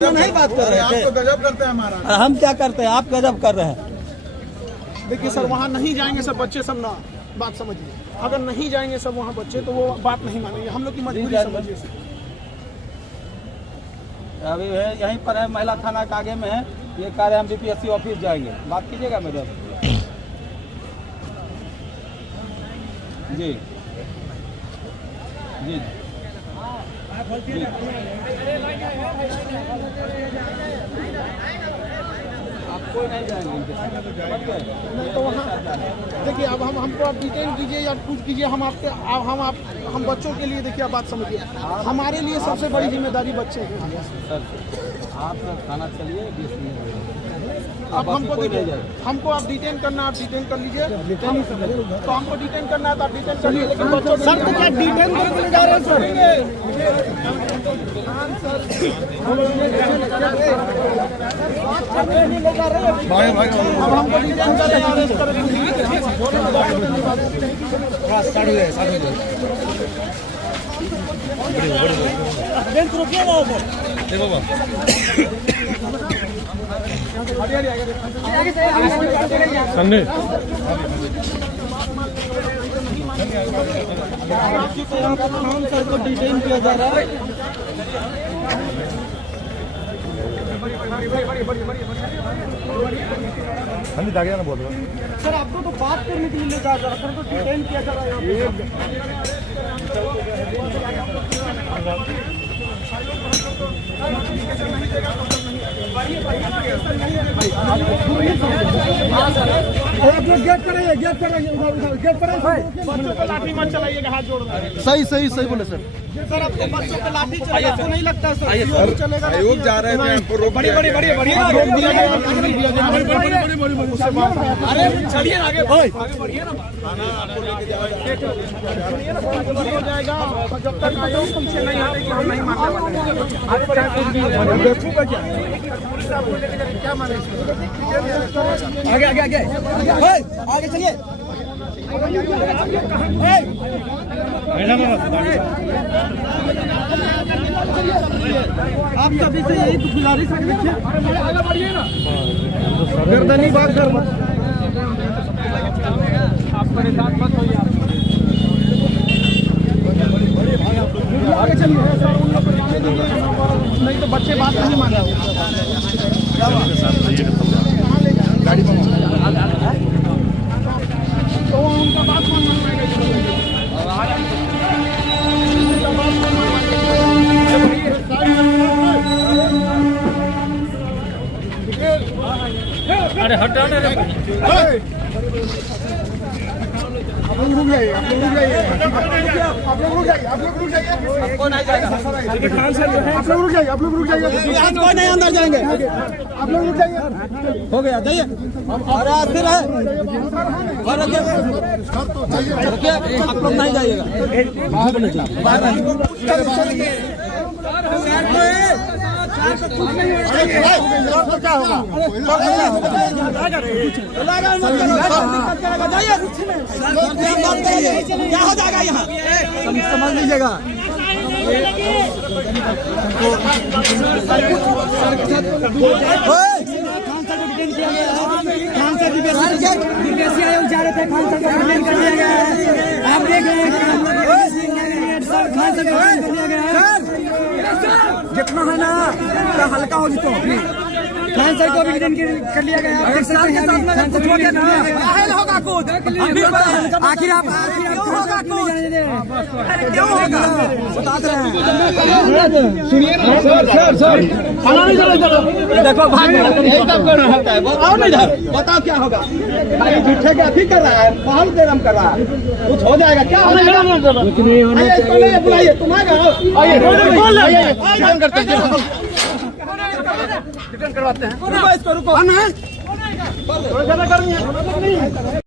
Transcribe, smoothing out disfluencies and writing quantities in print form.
नहीं बात कर रहे हैं, आप तो गजब करते हैं हमारा। हम क्या करते हैं, आप गजब कर रहे हैं। देखिए सर, वहाँ नहीं जाएंगे सब बच्चे, सब ना बात समझिए। अगर नहीं जाएंगे सब वहाँ बच्चे तो वो बात नहीं मानेंगे, हम लोग की मजबूरी समझिए। अभी है यहीं पर है, महिला थाना के आगे में है ये कार्य। हम बीपीएससी ऑफिस जाएंगे, बात कीजिएगा मेरे जी जी जी। आप कोई नहीं जाएंगे नहीं तो वहाँ देखिए, अब हमको आप डिटेन कीजिए या कुछ कीजिए, हम बच्चों के लिए देखिए, आप बात समझिए, हमारे लिए सबसे बड़ी जिम्मेदारी बच्चे हैं। सर आप थाना चलिए, अब हमको देखिए, हमको आप डिटेन करना, आप डिटेन कर लीजिए। तो हमको डिटेन करना है तो आप डिटेन कर लीजिए, लेकिन बच्चों सर तो क्या डिटेन करने जा रहे हैं सर? अब हमको डिटेन संडे खान सर को डिटेन किया जा रहा है। ना बोल रहा सर, आपको तो बात करने के लिए ले जा रहा है, सर तो डिटेन किया जा रहा है। गेट कराइए, गेट कराइए, गेट कराइए। बच्चों को लाठी मत चलाइएगा, हाथ जोड़ रहे। सही सही सही बोले सर। सर आपको बच्चों को लाठी चलाइए, आपको नहीं लगता सर? चलेगा, आयोग जा रहे थे, हमको रोक बड़ी बड़ी बड़ी बड़ी रोक दिया गया। अरे चलिए आगे बढ़िए ना, हो जाएगा। जब तक आयोग तुमसे नहीं आते कि हम नहीं मानने वाले। देखूंगा क्या क्या माने? आगे आगे आगे आगे चलिए। आप सभी से यही गुजारिश है, आगे बढ़िए ना। गर्दनी बात कर मत, आप परेशान मत होइए। आगे चलिए, नहीं तो बच्चे बात नहीं मान रहे। तो उनका बात मानना पड़ेगा। अरे हटा रे। आप लोग रुक जाइए, आप लोग रुक जाइए, आप लोग रुक जाइए, आप लोग रुक जाइए। कौन नहीं जाएगा? आप लोग रुक जाइए, आप लोग रुक जाइए। आज कोई नहीं अंदर जाएंगे। आप लोग रुक जाइए। हो गया, जाइए। अरे फिर है और रखिए, आप लोग नहीं जाइएगा, बाहर क्या होगा? क्या हो जाएगा यहाँ, समझ लीजिएगा। खान सर बीपीएससी आयोग जा रहे थे, खान सर को डिटेन कर लिया गया है। आप देख रहे हैं खान सर को डिटेन कर लिया गया है। जितना है ना हल्का हो जितो खान सर को भी डिटेन कर लिया गया है। खान सर छोड़ देना होगा कूद, आखिर आप होगा कूद, क्यों होगा बता रहे हैं। सुनिए ना सर देखो भाग बताओ नहीं इधर, बताओ क्या होगा? भाई झूठे के अभी कर रहा है, माहौल गरम कर रहा है, कुछ हो जाएगा क्या हो जाएगा? बुलाइए, तुम आएगा, करवाते हैं। रुको,